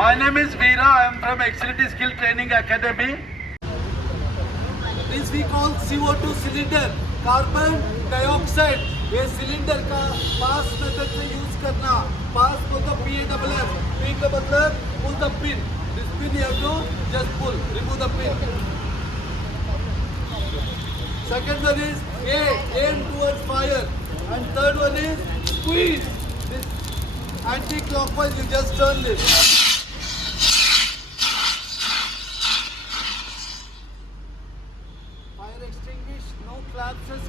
My name is Veera. I am from Excelity Skill Training Academy. This we call CO2 cylinder, carbon dioxide. ये सिलेंडर का पास मेथड से यूज करना. पास मतलब PASS. P का मतलब pull the pin. This pin you have to just pull, remove the pin. Second one is aim towards fire, and third one is squeeze. This anti-clockwise, you just turn this. Fire extinguish, no collapses.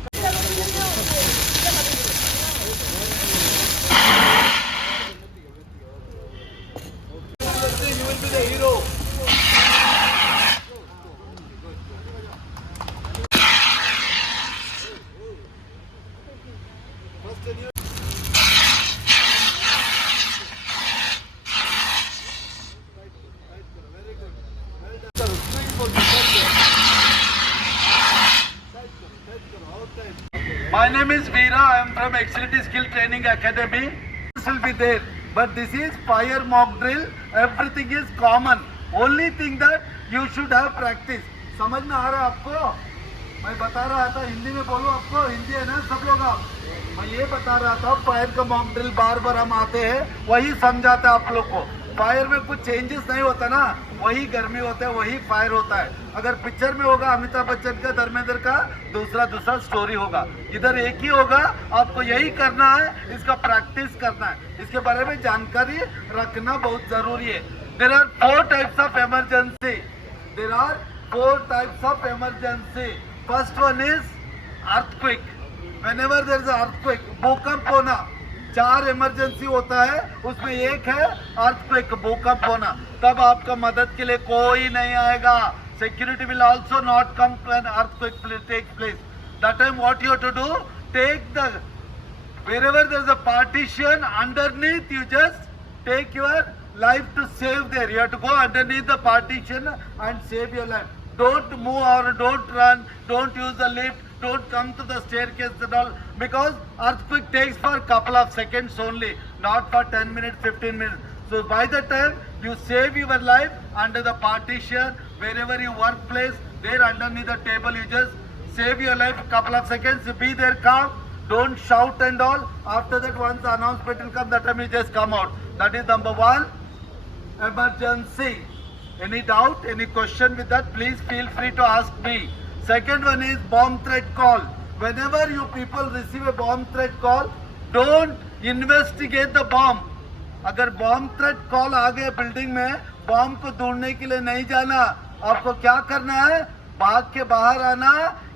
You will be the hero. First, can you? Very good. Well done. Swing for the My name is Veera. I am from Excelity Skill Training Academy. This will be there, but this is fire mock drill. Everything is common. Only thing that you should have practice. समझ में आ रहा है आपको? मैं बता रहा था, हिंदी में बोलो. आपको हिंदी है ना सब लोग? आप मैं ये बता रहा था, फायर का मॉक ड्रिल बार बार हम आते हैं, वही समझाते हैं आप लोग को. फायर में कुछ चेंजेस नहीं होता ना, वही गर्मी होता है, वही फायर होता है. अगर पिक्चर में होगा अमिताभ बच्चन का, धर्मेंद्र का, दूसरा स्टोरी होगा. इधर एक ही होगा. आपको यही करना है, इसका प्रैक्टिस करना है, इसके बारे में जानकारी रखना बहुत जरूरी है. There are 4 types of emergency. There are 4 types of emergency. First one is earthquake. Whenever there is earthquake, भूकंप होना. 4 इमरजेंसी होता है, उसमें एक है अर्थक्वेक, भूकंप होना. तब आपका मदद के लिए कोई नहीं आएगा. Security will also not come when earthquake takes place. That time what you have to do, take the, wherever there is a partition underneath, you just take your life to save there. You have to go underneath the partition and save your life. Don't move or don't run, don't use the lift, don't come to the staircase and all, because earthquake takes for a couple of seconds only, not for 10 minutes, 15 minutes. So by the time you save your life under the partition, wherever you workplace, there underneath the table, you just save your life a couple of seconds. Be there calm, don't shout and all. After that, once the announcement will come, that time you just come out. That is number 1, emergency. Any doubt, any question with that, please feel free to ask me. Second one is bomb threat call. Whenever you people receive a bomb threat call, don't investigate the bomb. अगर bomb threat call आ गए बिल्डिंग में, बॉम्ब को ढूंढने के लिए नहीं जाना. आपको क्या करना है? भाग के बाहर आना,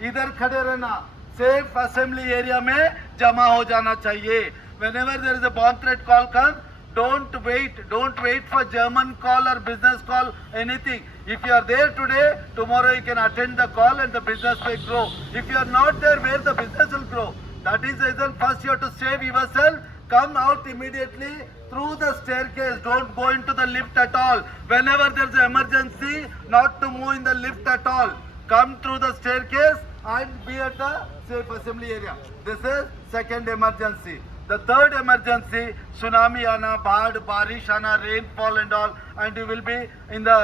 इधर खड़े रहना, सेफ असेंबली एरिया में जमा हो जाना चाहिए. Whenever there is a bomb threat call comes, don't wait for German call or business call, anything. If you are there today, tomorrow you can attend the call and the business will grow. If you are not there, where the business will grow? That is the reason first you have to save yourself. Come out immediately through the staircase. Don't go into the lift at all. Whenever there is an emergency, not to move in the lift at all. Come through the staircase and be at the safe assembly area. This is second emergency. The third emergency, tsunami आना, बाढ़, बारिश आना, rainfall and all, and you will be in the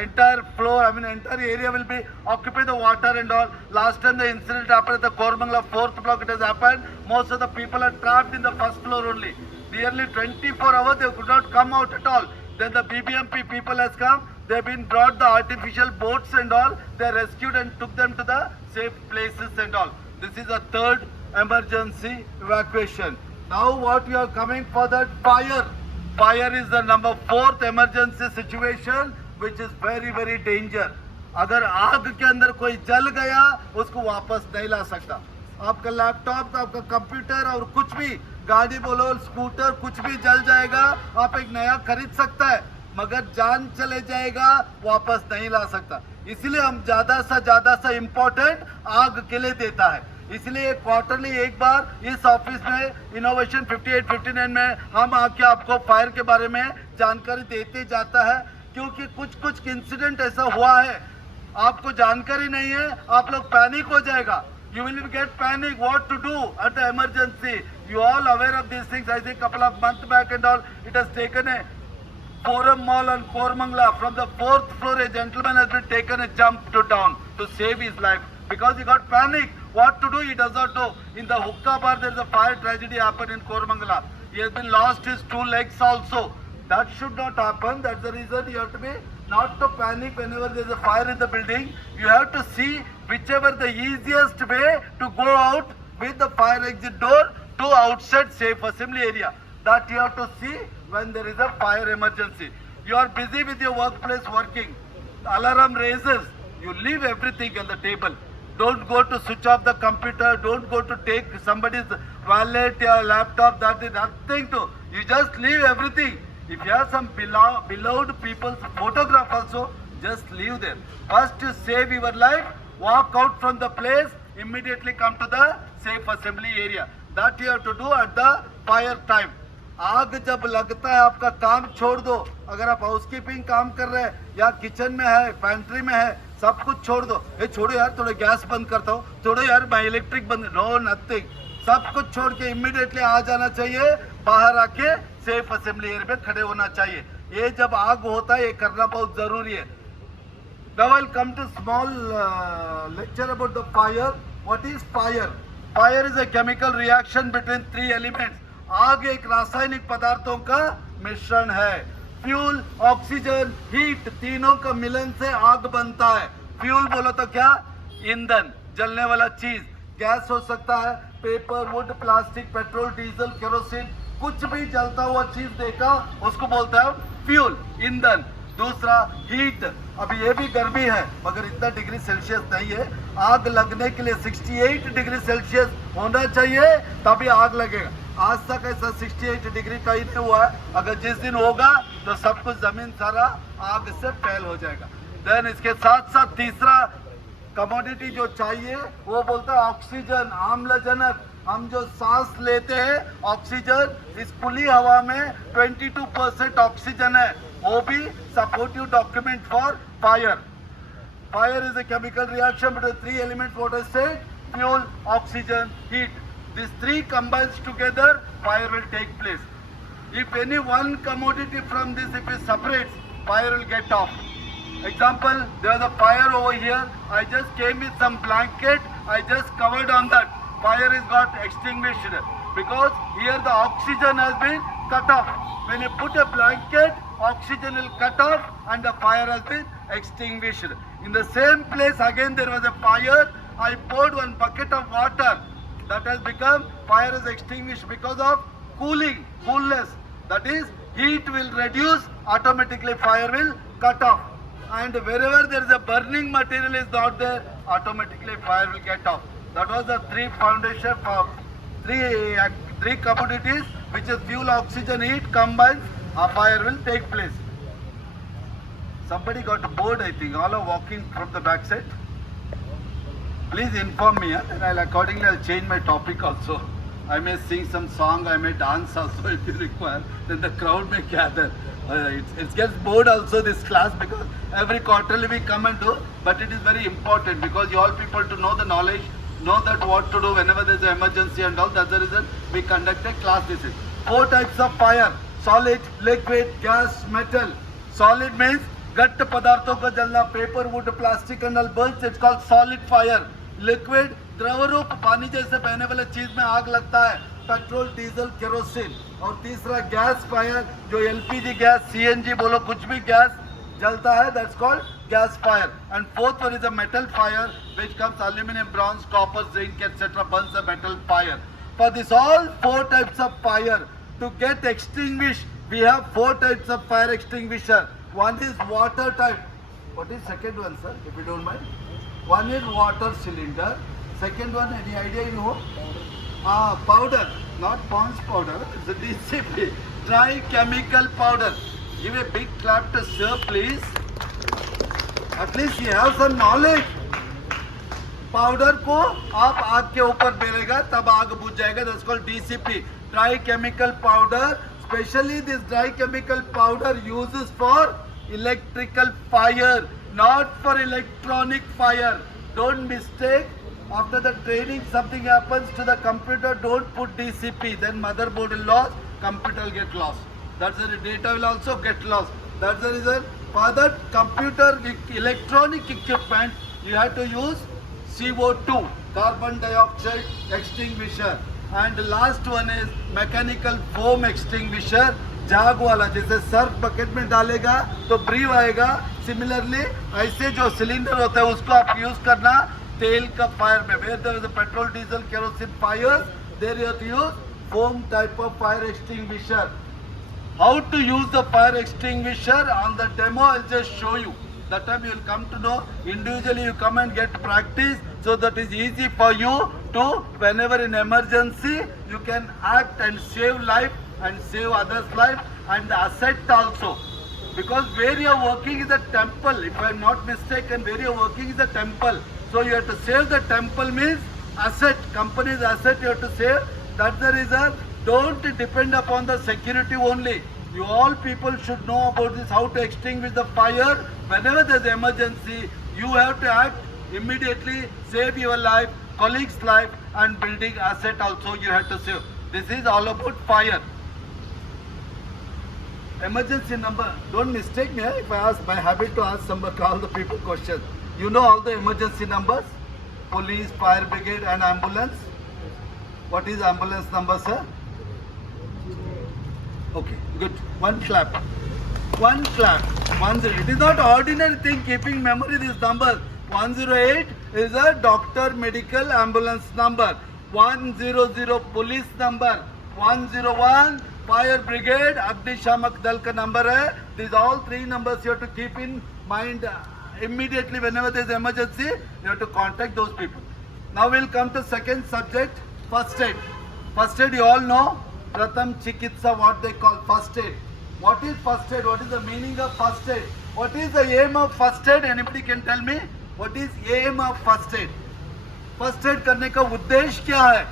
entire floor, entire area will be occupied the water and all. Last time the incident happened at the Koramangala 4th block, it has happened. Most of the people are trapped in the first floor only. Nearly 24 hours they could not come out at all. Then the BBMP people has come, they have been brought the artificial boats and all, they rescued and took them to the safe places and all. This is the third emergency evacuation. Now what you are coming for, that fire. Fire is the number 4th emergency situation, which is very very danger. अगर आग के अंदर कोई जल गया, उसको वापस नहीं ला सकता. आपका लैपटॉप, आपका कंप्यूटर और कुछ भी, गाड़ी बोलो, स्कूटर, कुछ भी जल जाएगा. आप एक नया खरीद सकता है, मगर जान चले जाएगा, वापस नहीं ला सकता. इसलिए हम ज्यादा सा इम्पोर्टेंट आग के लिए देता है. इसलिए क्वार्टरली एक बार इस ऑफिस में इनोवेशन 58-59 में हम आके आपको फायर के बारे में जानकारी देते जाता है, क्योंकि कुछ इंसिडेंट ऐसा हुआ है, आपको जानकारी नहीं है, आप लोग पैनिक हो जाएगा. You will get panic what to do at the emergency. You all aware of these things. I think couple of months back and all, it has taken a Forum Mall on Kormangla. From the 4th floor, a gentleman has been taken a jump to down to save his life because he got panicked. What to do, he does not know. In the hookah bar, there is a fire tragedy happened in Kormangala. He has been lost his 2 legs also. That should not happen. That's the reason you have to be not to panic whenever there is a fire in the building. You have to see whichever the easiest way to go out with the fire exit door to outside safe assembly area. That you have to see when there is a fire emergency. You are busy with your workplace working. The alarm raises. You leave everything on the table. Don't go to switch off the computer. Don't go to take somebody's wallet or laptop. That is nothing to. You just leave everything. If you have some beloved people's photograph also, just leave them. First to save your life, walk out from the place, immediately come to the safe assembly area. That you have to do at the fire time. आग जब लगता है आपका काम छोड़ दो. अगर आप हाउसकीपिंग काम कर रहे हैं या किचन में है, पैंट्री में है, सब कुछ छोड़ दो. ये छोड़ो यार, थोड़ा गैस बंद करता हूँ, छोड़ो यार मैं इलेक्ट्रिक बंद, नो नथिंग. सब कुछ छोड़ के इमीडिएटली आ जाना चाहिए. बाहर आके सेफ असेंबली एरिया में खड़े होना चाहिए. ये जब आग होता है ये करना बहुत जरूरी है. Now I'll come to small lecture about the fire. What is fire? Fire is a chemical reaction between 3 elements. आग एक रासायनिक पदार्थों का मिश्रण है. फ्यूल, ऑक्सीजन, हीट, तीनों का मिलन से आग बनता है. फ्यूल बोलो तो क्या? ईंधन, जलने वाला चीज. गैस हो सकता है, paper, would, plastic, petrol, diesel, kerosene, कुछ भी जलता हुआ चीज देखा उसको बोलता है फ्यूल, ईंधन. दूसरा हीट. अभी ये भी गर्मी है मगर इतना डिग्री सेल्सियस नहीं है. आग लगने के लिए 68 डिग्री सेल्सियस होना चाहिए तभी आग लगेगा. आज तक ऐसा 68 डिग्री कहीं नहीं हुआ है. अगर जिस दिन होगा तो सब कुछ जमीन सारा आग से फैल हो जाएगा. देन इसके साथ साथ तीसरा कमोडिटी जो चाहिए वो बोलता है ऑक्सीजन, आम्लजनक. हम जो सांस लेते हैं ऑक्सीजन, इस खुली हवा में 22% ऑक्सीजन है. वो भी supportive document for fire. Fire is a chemical reaction between 3 elements, what I said, fuel, oxygen, heat. These 3 combines together, fire will take place. If any one commodity from this, if it separates, fire will get off. Example, there was a fire over here. I just came with some blanket. I just covered on that. Fire is got extinguished because here the oxygen has been cut off. When you put a blanket, oxygen will cut off and the fire has been extinguished. In the same place again there was a fire. I poured one bucket of water. That has become, fire is extinguished because of cooling, coolness. That is, heat will reduce, automatically fire will cut off. And wherever there is a burning material is not there, automatically fire will get off. That was the 3 foundation for 3 commodities, which is fuel, oxygen, heat combines, a fire will take place. Somebody got bored, I think. All are walking from the back side. Please inform me, and I'll change my topic also. I may sing some song, I may dance also if you require. Then the crowd may gather. It gets bored also this class because every quarterly we come and do. But it is very important because you all people to know the knowledge, know that what to do whenever there is an emergency and all. That's the reason we conduct a class. This is 4 types of fire: solid, liquid, gas, metal. Solid means गट्ट पदार्थों का जलना, paper, would, plastic and all Burns. It's called solid fire. Liquid, द्रव रूप, पानी जैसे बहने वाले चीज में आग लगता है, पेट्रोल, डीजल, केरोसिन. और तीसरा गैस फायर, जो एलपीजी गैस, सीएनजी बोलो, कुछ भी गैस जलता है, that's called gas fire. And fourth one is a metal fire which comes aluminium, bronze, copper, zinc etcetera Burns a metal fire. For this all 4 types of fire to get extinguished, we have 4 types of fire extinguisher. One is water type. What is second one, sir, if you don't mind? One is water cylinder. Second one, any idea you know? Powder, not Pond's powder. It's a DCP, dry chemical powder. Give a big clap to sir, please. At least you have some knowledge. Powder को आप आग के ऊपर बेलेगा तब आग बुझ जाएगा. That's called DCP, dry chemical powder. Especially this dry chemical powder uses for electrical fire, not for electronic fire. Don't mistake. After the training, something happens to the computer. Don't put DCP. Then motherboard will lost, computer will get lost. That's the data will also get lost. That's the reason for that computer electronic equipment you have to use CO2, carbon dioxide extinguisher. And the last one is mechanical foam extinguisher. जाग वाला, जैसे Surf bucket में डालेगा तो ब्रीव आएगा, सिमिलरली ऐसे जो सिलेंडर होता है उसको आप यूज करना तेल का फायर में. Where there is a petrol diesel kerosene fire, there you have to use foam type of fire extinguisher. How to use the fire extinguisher on the demo I'll just show you. That time you will come to know. Individually you come and get practice, so that is easy for you to, whenever in emergency, you can act and save life and save others' life and the asset also. Because where you are working is a temple, if I am not mistaken, where you are working is a temple. So you have to save the temple means asset, company's asset you have to save. That's the reason. Don't depend upon the security only. You all people should know about this, how to extinguish the fire. Whenever there's emergency, you have to act immediately, save your life, colleagues' life, and building asset also you have to save. This is all about fire. Emergency number. Don't mistake me if I ask, my habit to ask somebody, all the people questions. You know all the emergency numbers? Police, fire brigade, and ambulance. What is ambulance number, sir? Okay, good. One clap. One clap. 10. It is not ordinary thing keeping memory these numbers. 108 is a doctor medical ambulance number. 100 police number. 101 fire brigade Agnishamak Dal ka number hai. These all three numbers you have to keep in mind immediately whenever there is emergency. You have to contact those people. Now we'll come to second subject. First aid. First aid you all know. Pratham Chikitsa, what they call first aid. What is first aid? What is the meaning of first aid? What is the aim of first aid? Anybody can tell me? What is aim of first aid? First aid करने का उद्देश्य क्या है?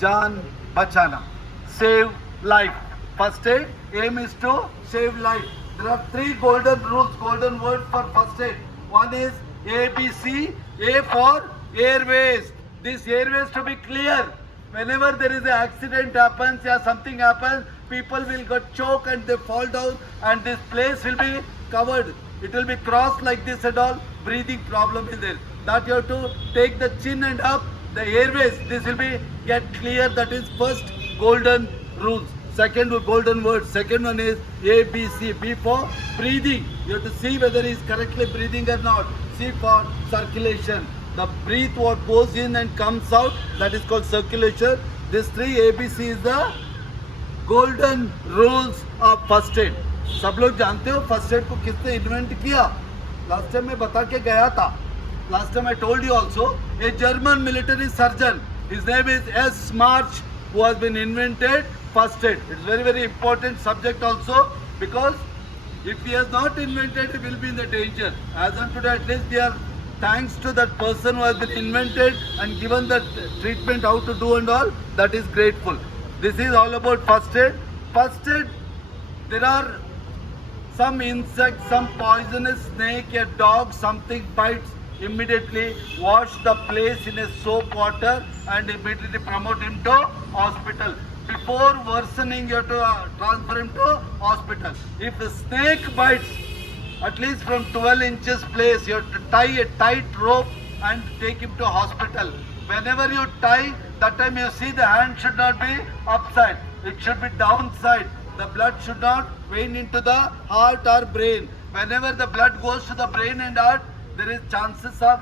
जान बचाना. Save life. First aid aim is to save life. There are three golden rules, golden words for first aid. One is ABC. A for airways. This airways to be clear. Whenever there is an accident happens or something happens, people will get choked and they fall down and this place will be covered. It will be crossed like this and all. Breathing problem is there. That you have to take the chin and up, the airways. This will be get clear. That is first golden rules. Second golden word. Second one is ABC. B for breathing. You have to see whether he is correctly breathing or not. C for circulation. The breath what goes in and comes out, that is called circulation. This three ABC is the golden rules of first aid. सब लोग जानते हो first aid को किसने इन्वेंट किया? Last time मैं बता के गया था. Last time I told you also. A German military surgeon. His name is S. March, who has been invented first aid. It's very very important subject also, because if he has not invented, he will be in the danger. As on today, at least we are thanks to that person who has been invented and given that treatment how to do and all, that is grateful. This is all about first aid. First aid, there are some insect, some poisonous snake, a dog, something bites, immediately wash the place in a soap water and immediately promote him to hospital. Before worsening, you have to transfer him to hospital. If a snake bites, at least from 12 inches place, you have to tie a tight rope and take him to hospital. Whenever you tie, that time you see the hand should not be upside. It should be downside. The blood should not vein into the heart or brain. Whenever the blood goes to the brain and heart, there is chances of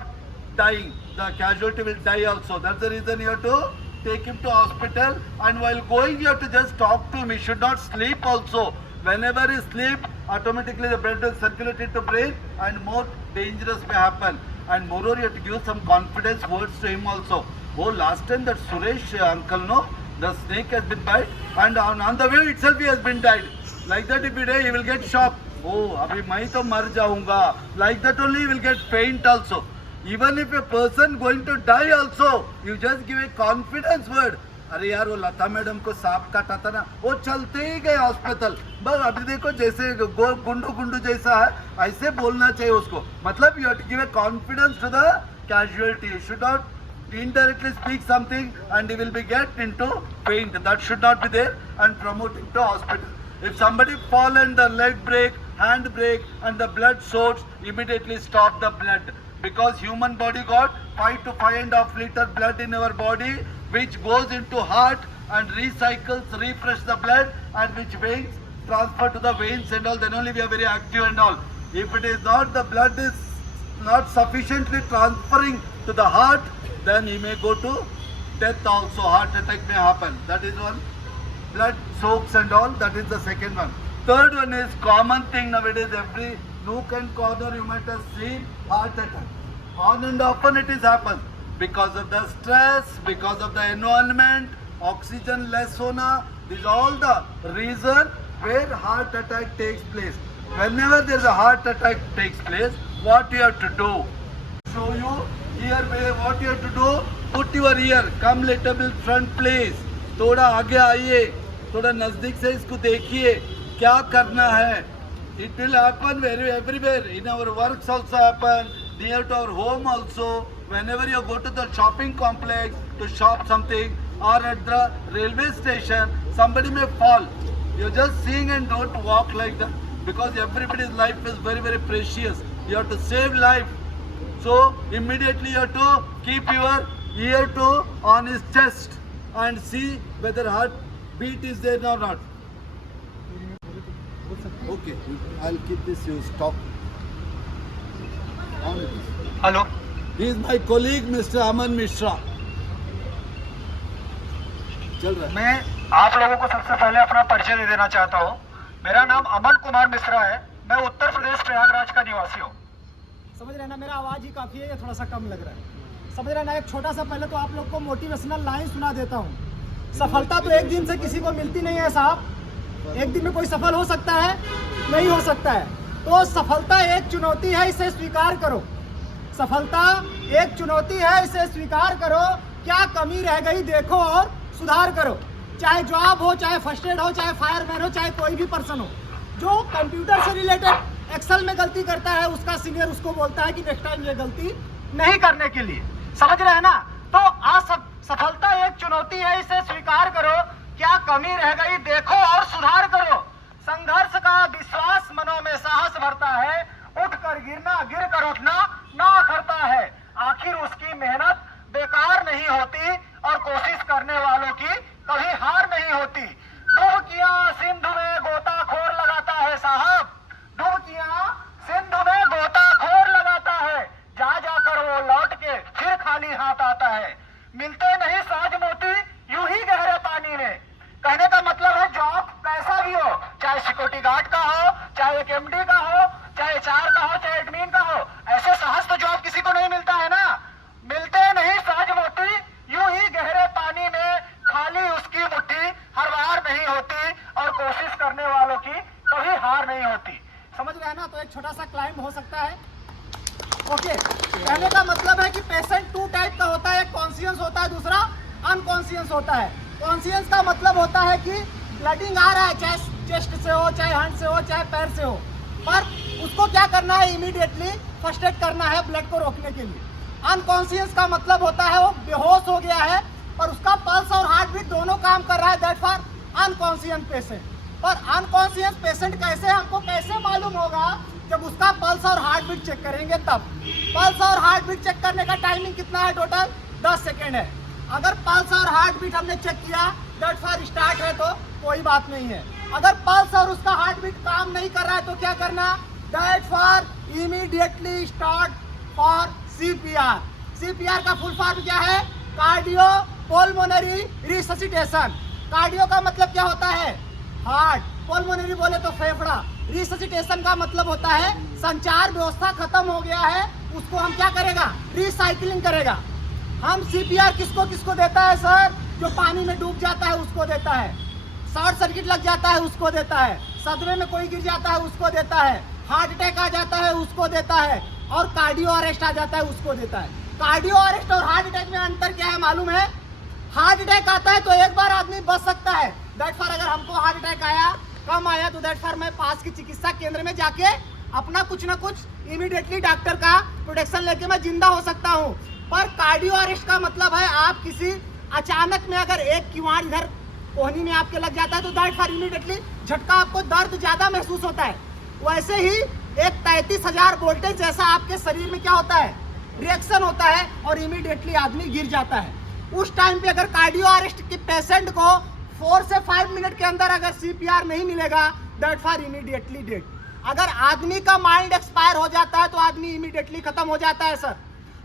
dying. The casualty will die also. That's the reason you have to take him to hospital. And while going, you have to just talk to him. He should not sleep also. Whenever he sleep, automatically the blood will circulate into brain and more dangerous may happen. And moreover, you have to give some confidence words to him also. Oh, last time that Suresh uncle, no, the snake has been bite and on the way itself he has been died. Like that if he die, he will get shocked. Oh, abhi main to mar jaunga. Like that only he will get faint also. Even if a person going to die also, you just give a confidence word. अरे यार वो लता मैडम को सांप काटा था ना, वो चलते ही गए हॉस्पिटल. बस अभी देखो जैसे गुंडू गुंडू जैसा है, ऐसे बोलना चाहिए उसको. मतलब you have to give a confidence to the casualty. You should not indirectly speak something and he will be get into faint. That should not be there and promote him to hospital. If somebody fall and the leg break, hand break and the blood soaks, immediately stop the blood. Because human body got 5 to 5.5 liter blood in our body which goes into heart and recycles, refresh the blood and which veins transfer to the veins and all, then only we are very active and all. If it is not, the blood is not sufficiently transferring to the heart, then he may go to death also, heart attack may happen. That is one. Blood soaks and all, that is the second one. Third one is common thing nowadays, every nook and corner you might have seen heart attack. On and often it is happen because of the stress, because of the environment, oxygen less hona. These are all the reason where heart attack takes place. Whenever there is a heart attack takes place, what you have to do? Show you here where what you have to do. Put your ear, come little bit front please. थोड़ा आगे आइए, थोड़ा नजदीक से इसको देखिए, क्या करना है. It will happen everywhere. In our works also happen, near to our home also. Whenever you go to the shopping complex to shop something, or at the railway station, somebody may fall. You're just seeing and don't walk like that, because everybody's life is very, very precious. You have to save life. So immediately you have to keep your ear to on his chest and see whether heart beat is there or not. Okay, I'll keep this. You stop. On it. Hello. He is my colleague, Mr. Aman Mishra. चल रहा है. मैं आप लोगों को सबसे पहले अपना परिचय दे देना चाहता हूँ. मेरा नाम अमन कुमार मिश्रा है. मैं उत्तर प्रदेश प्रयागराज का निवासी हूँ. समझ रहे हैं ना, मेरा आवाज़ ही काफ़ी है या थोड़ा सा कम लग रहा है? समझ रहे हैं ना. एक छोटा सा पहले तो आप लोग को मोटिवेशनल लाइन सुना देता हूँ. सफलता तो एक दिन से किसी को मिलती नहीं है साहब. एक दिन में कोई सफल हो सकता है? नहीं हो सकता है. तो सफलता एक चुनौती है, इसे स्वीकार करो. सफलता एक चुनौती है, इसे स्वीकार करो. क्या कमी रह गई देखो और सुधार करो. चाहे जॉब हो, चाहे फर्स्ट एड हो, चाहे फायरमैन हो, चाहे कोई भी पर्सन हो जो कंप्यूटर से रिलेटेड एक्सेल में गलती करता है, उसका सीनियर उसको बोलता है कि नेक्स्ट टाइम ये गलती नहीं करने के लिए. समझ रहे हैं ना. तो सफलता एक चुनौती है, इसे स्वीकार करो. क्या कमी रह गई देखो और सुधार करो. संघर्ष का विश्वास मनों में साहस भरता है. उठकर गिरना, गिर कर उठना ना करता है. आखिर उसकी मेहनत बेकार नहीं होती और कोशिश करने वालों की कभी हार नहीं होती. डुबकियां सिंधु में गोताखोर लगाता है साहब. डुबकियां सिंधु में गोताखोर लगाता है. जा जाकर वो लौट के फिर खाली हाथ आता है. मिलते नहीं साज मोती यूं ही गहरे पानी में. कहने का मतलब है जॉब कैसा भी हो, चाहे सिक्योरिटी गार्ड का हो, चाहे एक एमडी का हो, चाहे एचआर का हो, चाहे एडमिन का हो, ऐसे साहस तो जॉब किसी को नहीं मिलता है ना. मिलते नहीं साज मोती यूं ही गहरे पानी में. खाली उसकी मुट्ठी हर बार नहीं होती और कोशिश करने वालों की कभी हार नहीं होती. समझ रहे हैं ना. तो एक छोटा सा क्लाइंब हो सकता है. ओके. कहने का मतलब है कि पेशेंट टू टाइप का होता है. एक कॉन्शियस होता है, दूसरा अनकॉन्शियस होता है. कॉन्शियस का मतलब होता है कि ब्लडिंग आ रहा है, चाहे चेस्ट से हो, चाहे हैंड से हो, चाहे पैर से हो, पर उसको क्या करना है, इमीडिएटली फर्स्ट एड करना है ब्लड को रोकने के लिए. अनकॉन्शियस का मतलब होता है वो बेहोश हो गया है पर उसका पल्स और हार्ट बीट दोनों काम कर रहा है. That for unconscious patient. पर अनकॉन्शियस पेशेंट कैसे, हमको कैसे मालूम होगा? जब उसका पल्स और हार्ट बीट चेक करेंगे तब. पल्स और हार्ट बीट चेक करने का टाइमिंग कितना है? टोटल 10 सेकेंड है. अगर पल्स और हार्ट बीट हमने चेक किया, दैट फॉर स्टार्ट है, तो कोई बात नहीं है. अगर पल्स और उसका हार्ट बीट काम नहीं कर रहा है तो क्या करना? That for immediately start for CPR. CPR का फुल फॉर्म क्या है? Cardio pulmonary resuscitation. कार्डियो का मतलब क्या होता है? हार्ट. पल्मोनरी बोले तो फेफड़ा. रिससिटेशन का मतलब होता है संचार व्यवस्था खत्म हो गया है, उसको हम क्या करेगा? रिसाइकलिंग करेगा. हम सीपीआर किसको किसको देता है सर? जो पानी में डूब जाता है उसको देता है. शॉर्ट सर्किट लग जाता है उसको देता है. सदमे में कोई गिर जाता है उसको देता है. हार्ट अटैक आ जाता है उसको देता है. और कार्डियो अरेस्ट आ जाता है उसको देता है. कार्डियो अरेस्ट और हार्ट अटैक में अंतर क्या है मालूम है? हार्ट अटैक आता है तो एक बार आदमी बच सकता है. दैट फॉर अगर हमको हार्ट अटैक आया, कम आया, तो दैट फॉर मैं पास की चिकित्सा केंद्र में जाके अपना कुछ ना कुछ इमीडिएटली डॉक्टर का प्रोटेक्शन लेके मैं जिंदा हो सकता हूँ. पर कार्डियो अरेस्ट का मतलब है आप किसी अचानक में अगर एक किवाड़ इधर कोहनी में आपके लग जाता है तो दैट फॉर इमीडिएटली झटका आपको दर्द ज्यादा महसूस होता है। वैसे ही एक 33,000 वोल्टेज जैसा आपके शरीर में क्या होता है, रिएक्शन होता है और इमीडिएटली आदमी गिर जाता है। उस टाइम पे अगर कार्डियो अरेस्ट के पेशेंट को 4 से 5 मिनट के अंदर अगर CPR नहीं मिलेगा, दैट फॉर इमीडिएटली डेड। अगर आदमी का माइंड एक्सपायर हो जाता है तो आदमी इमीडिएटली खत्म हो जाता है सर,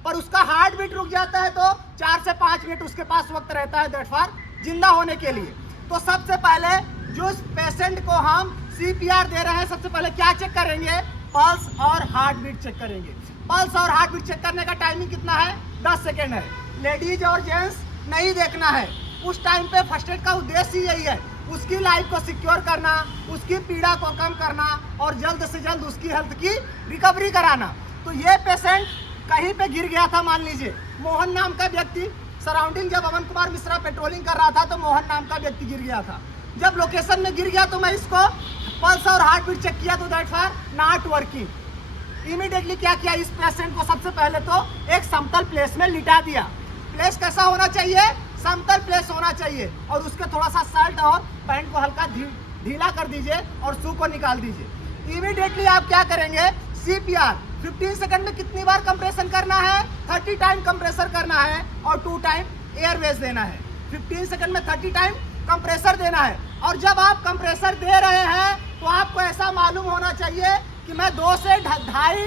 पर उसका हार्ट बीट रुक जाता है तो 4 से 5 मिनट उसके पास वक्त रहता है दैट फॉर जिंदा होने के लिए। तो सबसे पहले जो इस पेशेंट को हम CPR दे रहे हैं, सबसे पहले क्या चेक करेंगे, पल्स और हार्ट बीट चेक करेंगे। पल्स और हार्ट बीट चेक करने का टाइमिंग कितना है, 10 सेकेंड है। लेडीज और जेंट्स नहीं देखना है। उस टाइम पे फर्स्ट एड का उद्देश्य ही यही है, उसकी लाइफ को सिक्योर करना, उसकी पीड़ा को कम करना और जल्द से जल्द उसकी हेल्थ की रिकवरी कराना। तो ये पेशेंट कहीं पे गिर गया था, मान लीजिए मोहन नाम का व्यक्ति, सराउंडिंग जब अमन कुमार मिश्रा पेट्रोलिंग कर रहा था तो मोहन नाम का व्यक्ति गिर गया था। जब लोकेशन में गिर गया तो मैं इसको पल्स और हार्ट बीट चेक किया तो that for not working. Immediately क्या किया, इस पेशेंट को सबसे पहले तो एक समतल प्लेस में लिटा दिया। प्लेस कैसा होना चाहिए, समतल प्लेस होना चाहिए, और उसके थोड़ा सा शर्ट और पैंट को हल्का ढीला कर दीजिए और शू को निकाल दीजिए। इमीडिएटली आप क्या करेंगे, CPR 15 सेकंड में कितनी बार कंप्रेशन करना है, 30 टाइम कंप्रेसर करना है और 2 टाइम एयरवेज देना है। 15 सेकंड में 30 टाइम कंप्रेसर देना है। और जब आप कंप्रेसर दे रहे हैं तो आपको ऐसा मालूम होना चाहिए कि मैं 2 से 2.5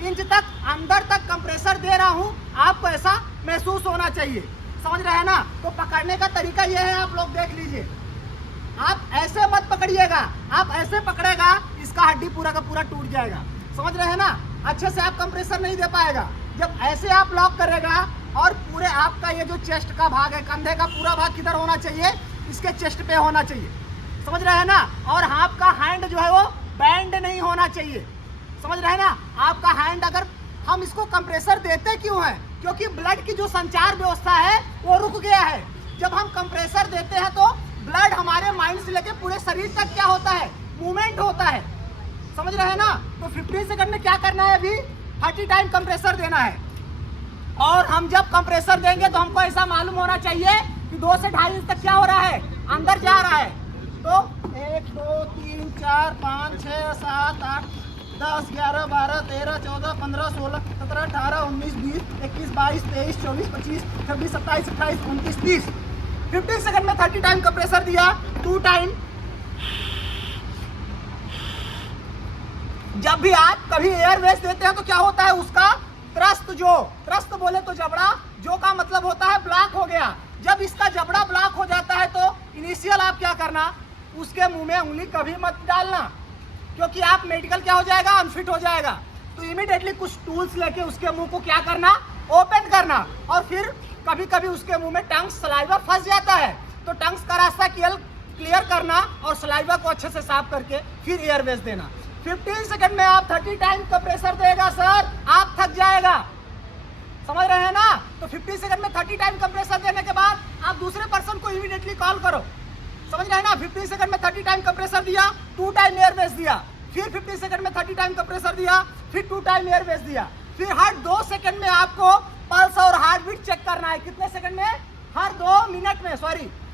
इंच तक अंदर तक कंप्रेसर दे रहा हूं, आपको ऐसा महसूस होना चाहिए। समझ रहे हैं ना। तो पकड़ने का तरीका यह है, आप लोग देख लीजिए। आप ऐसे मत पकड़िएगा, आप ऐसे पकड़ेगा इसका हड्डी पूरा का पूरा टूट जाएगा। समझ रहे हैं ना, अच्छे से आप कंप्रेसर नहीं दे पाएगा। जब ऐसे आप लॉक करेगा और पूरे आपका ये जो चेस्ट का भाग है, कंधे का पूरा भाग किधर होना चाहिए, इसके चेस्ट पे होना चाहिए। समझ रहे हैं ना। और आपका हैंड जो है वो बैंड नहीं होना चाहिए। समझ रहे हैं ना। आपका हैंड, अगर हम इसको कंप्रेसर देते क्यों है, क्योंकि ब्लड की जो संचार व्यवस्था है वो रुक गया है। जब हम कंप्रेसर देते हैं तो ब्लड हमारे माइंड से लेकर पूरे शरीर तक क्या होता है, मूवमेंट होता है। समझ रहे हैं ना। तो 15 सेकंड में क्या करना है, अभी 30 टाइम कंप्रेसर देना है। और हम जब कंप्रेसर देंगे तो हमको ऐसा मालूम होना चाहिए कि 2 से 2.5 इंच तक क्या हो रहा है, अंदर जा रहा है। तो 1 2 3 4 5 6 7 8 10 11 12 13 14 15 16 17 18 19 20 21 22 23 24 25 26 27 28 29 30। 15 सेकंड में 30 टाइम कंप्रेसर दिया, 2 टाइम। जब भी आप कभी एयरवेज देते हैं तो क्या होता है, उसका त्रस्त बोले तो जबड़ा, जो का मतलब होता है ब्लॉक हो गया। जब इसका जबड़ा ब्लॉक हो जाता है तो इनिशियल आप क्या करना, उसके मुंह में उंगली कभी मत डालना, क्योंकि आप मेडिकल क्या हो जाएगा, अनफिट हो जाएगा। तो इमीडिएटली कुछ टूल्स लेके उसके मुंह को क्या करना, ओपन करना। और फिर कभी कभी उसके मुंह में टंग सलाइवा फंस जाता है तो टंग्स का रास्ता क्लियर करना और सलाइवा को अच्छे से साफ करके फिर एयरवेज देना। 15 सेकंड में आप 30 टाइम कंप्रेसर देगा सर, आप थक जाएगा। समझ रहे हैं ना। तो 15 सेकंड में 30 टाइम कंप्रेसर देने के बाद आप दूसरे पर्सन को इमीडिएटली कॉल करो। समझ रहे हैं ना। 15 सेकंड में 30 टाइम कंप्रेसर दिया, 2 टाइम एयरवेज दिया, फिर 15 सेकंड में 30 टाइम कंप्रेसर दिया, फिर 2 टाइम एयरवेज दिया। फिर हर 2 सेकंड में आपको पल्स और हार्ट बीट चेक करना है। कितने सेकंड में, हर 2 मिनट में,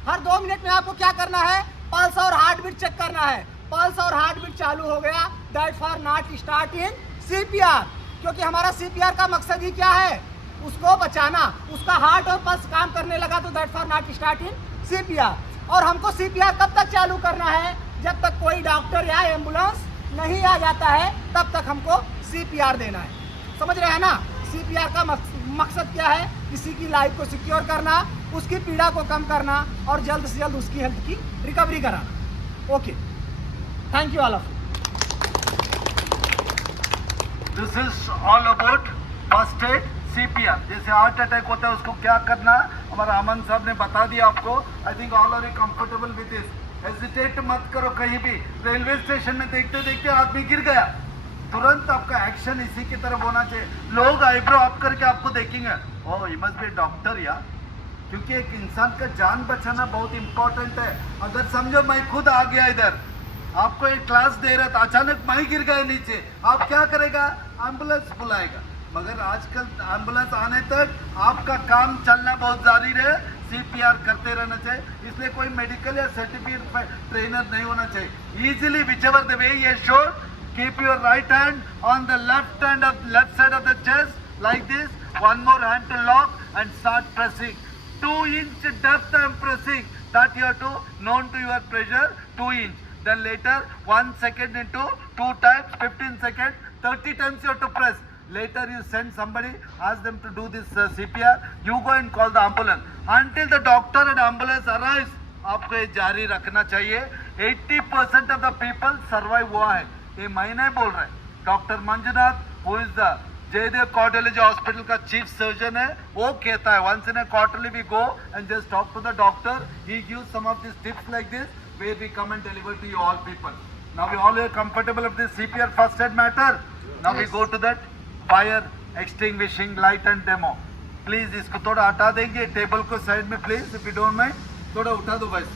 हर 2 मिनट में आपको क्या करना है, पल्स और हार्ट बीट चेक करना है। पल्स और हार्ट बीट चालू हो गया, that for not start in CPR, क्योंकि हमारा CPR का मकसद ही क्या है, उसको बचाना। उसका हार्ट और पल्स काम करने लगा तो that for not start in CPR। और हमको CPR कब तक चालू करना है, जब तक कोई डॉक्टर या एम्बुलेंस नहीं आ जाता है तब तक हमको CPR देना है। समझ रहे हैं ना। CPR का मकसद क्या है, किसी की लाइफ को सिक्योर करना, उसकी पीड़ा को कम करना और जल्द से जल्द उसकी हेल्थ की रिकवरी कराना। Okay, thank you all of you. This is all about first aid CPR। जैसे हार्ट अटैक होता है उसको क्या करना, हमारा अमन साहब ने बता दिया आपको। I think all are comfortable with this. Hesitate मत करो कहीं भी। रेलवे स्टेशन में देखते देखते आदमी गिर गया, तुरंत आपका एक्शन इसी की तरफ होना चाहिए। लोग आईब्रो अप करके आपको देखेंगे, ओह ही मस्ट बी डॉक्टर या, क्योंकि एक इंसान का जान बचाना बहुत इंपॉर्टेंट है। अगर समझो मैं खुद आ गया इधर, आपको एक क्लास दे रहा था, अचानक मैं गिर गया नीचे, आप क्या करेगा, एम्बुलेंस बुलाएगा। मगर आजकल एम्बुलेंस आने तक आपका काम चलना बहुत जारी रहे, CPR करते रहना चाहिए। इसलिए कोई मेडिकल या सर्टिफिकेट ट्रेनर नहीं होना चाहिए। Easily whichever the way you should, keep your right hand on the left side of the chest like this. One more hand to lock and start pressing. 2-inch depth I am pressing. That you have to known to your pressure 2 inch. Then later 1 second into 2 times, 15 seconds, 30 times you have to press. Later you send somebody, ask them to do this CPR. You go and call the ambulance. Until the doctor and ambulance arrives, आपको ये जारी रखना चाहिए। 80% of the people survive हुआ है। ये मैं नहीं बोल रहा है। Doctor Manjunath, who is the Jayadeva cardiology hospital का चीफ सर्जन है, वो कहता है once in a quarterly we go and just talk to the doctor. He gives some of these tips like this where we come and deliver to you all people. Now we all are comfortable of this CPR first aid matter. Now we go to that fire extinguishing light and demo. Please इसको थोड़ा हटा देंगे टेबल को साइड में please, if you don't mind. थोड़ा उठा दो बस।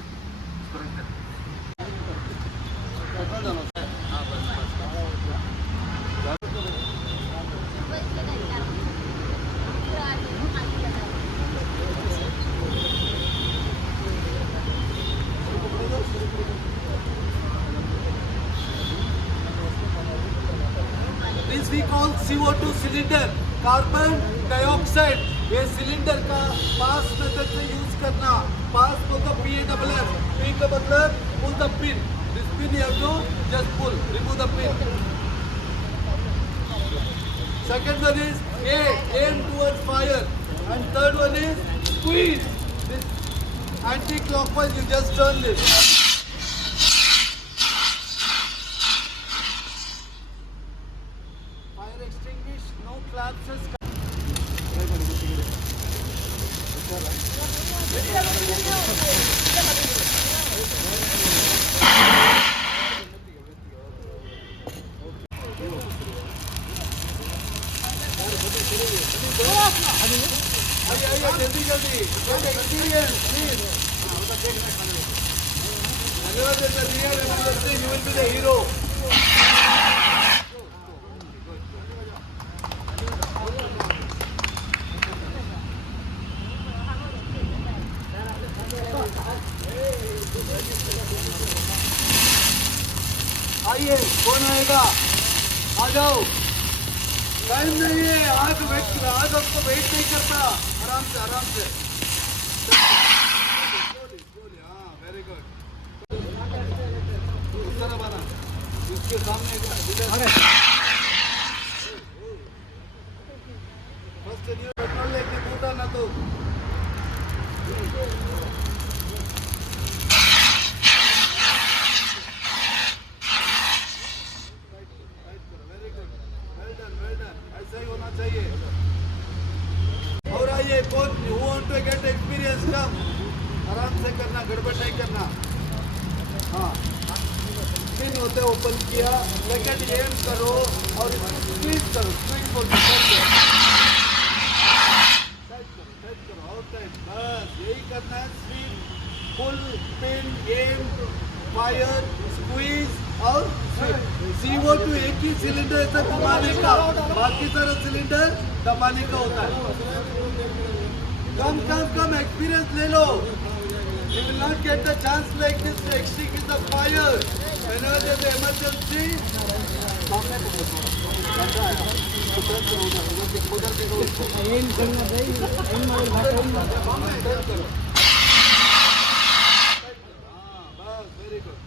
This we call CO2 cylinder, carbon dioxide. ये सिलेंडर का पास मेथड से यूज करना। पास मतलब PASS, P का मतलब pull the pin. This pin you have to just pull, remove the pin. Second one is aim towards fire, and third one is squeeze. This anti-clockwise, you just turn this. Fire extinguish, no collapses. आइए जल्दी जल्दी experience please. You will be the hero. आइए कौन आएगा, आ जाओ। टाइम नहीं है, आज आपको वेट नहीं करता। आराम से आराम से। हाँ वेरी गुड। उस तरह बना, इसके सामने फर्स्ट पेट्रोल लेके टूटा ना तो। ऐसा ही होना चाहिए। और आइए कौन who want to get experience कम, आराम से करना, गड़बड़ नहीं करना। हाँ पिन होते ओपन किया, सेकंड एम करो और स्क्वीज करो, स्क्वीज पोजीशन टाइट करो आउट टाइम। बस यही करना है। स्वीप, पुल, पिन, एम, फायर, स्क्वीज और CO2 एक ही सिलेंडर ऐसा दबाने का, बाकी सारा सिलेंडर दबाने का होता है। कम एक्सपीरियंस ले लो। You will not get the chance like this to extinguish the fire. Whenever there is an emergency, very good.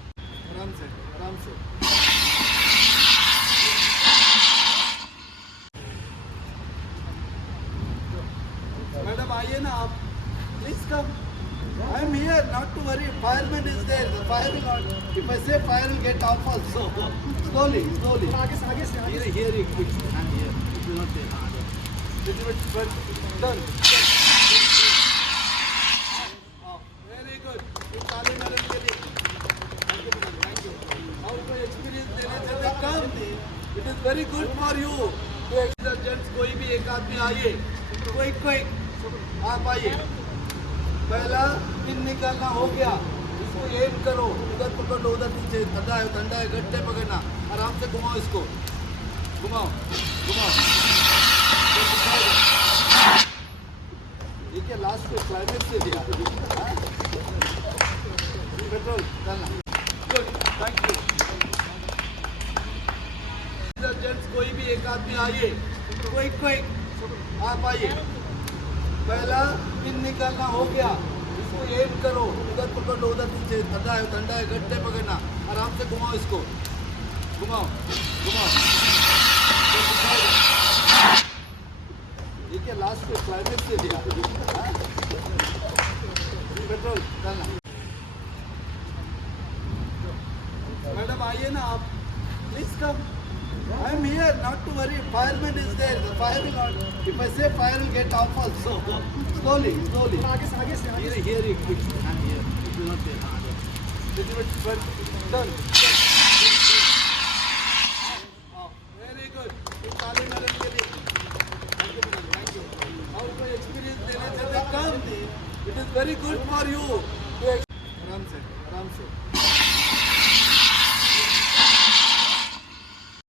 आराम से आराम से। मैडम आइए ना आप, please come. I am here, not to worry. Fireman is there. The fire will not. If I say fire will get off also. Slowly, slowly. Here, quick. And here. It will not take. Little bit front. Done. Off. Very good. ये ताली मारने के लिए। Thank you, madam. Thank you. और कोई experience देना चाहते कम? It is very good for you. तो एक्सर्जेंट्स कोई भी एक आदमी आइए, क्विक आप आइए। पहला पिन निकालना हो गया, इसको एम करो, उधर पकड़ लो, उधर नीचे। ठंडा है गट्टे पकड़ना, आराम से घुमाओ इसको, घुमाओ घुमाओ। ठीक है, लास्ट में क्लाइमेक्स से दिया हाँ? पेट्रोल डालना। Good, thank you. जेंट्स कोई भी एक आदमी आइए, क्विक आप आइए। पहला पिन निकालना हो गया, इसको एम करो, इधर पकड़ लो, उधर नीचे ठंडा है गट्टे पकड़ना, आराम से घुमाओ इसको, घुमाओ घुमाओ। ठीक है, लास्ट में क्लाइमेक्स से दिया हाँ? पेट्रोल डालना। मैडम आइए ना आप, please come. I am here, not to worry. Fireman is there. The fire will not. If I say fire will get off also. Slowly, slowly. आगे से Here, quick. I'm here. It will not be hard. Little bit, but done. Very good. You ताली मारने के लिए. Thank you, madam. Thank you. और कोई experience देना चाहते come. It is very good for you.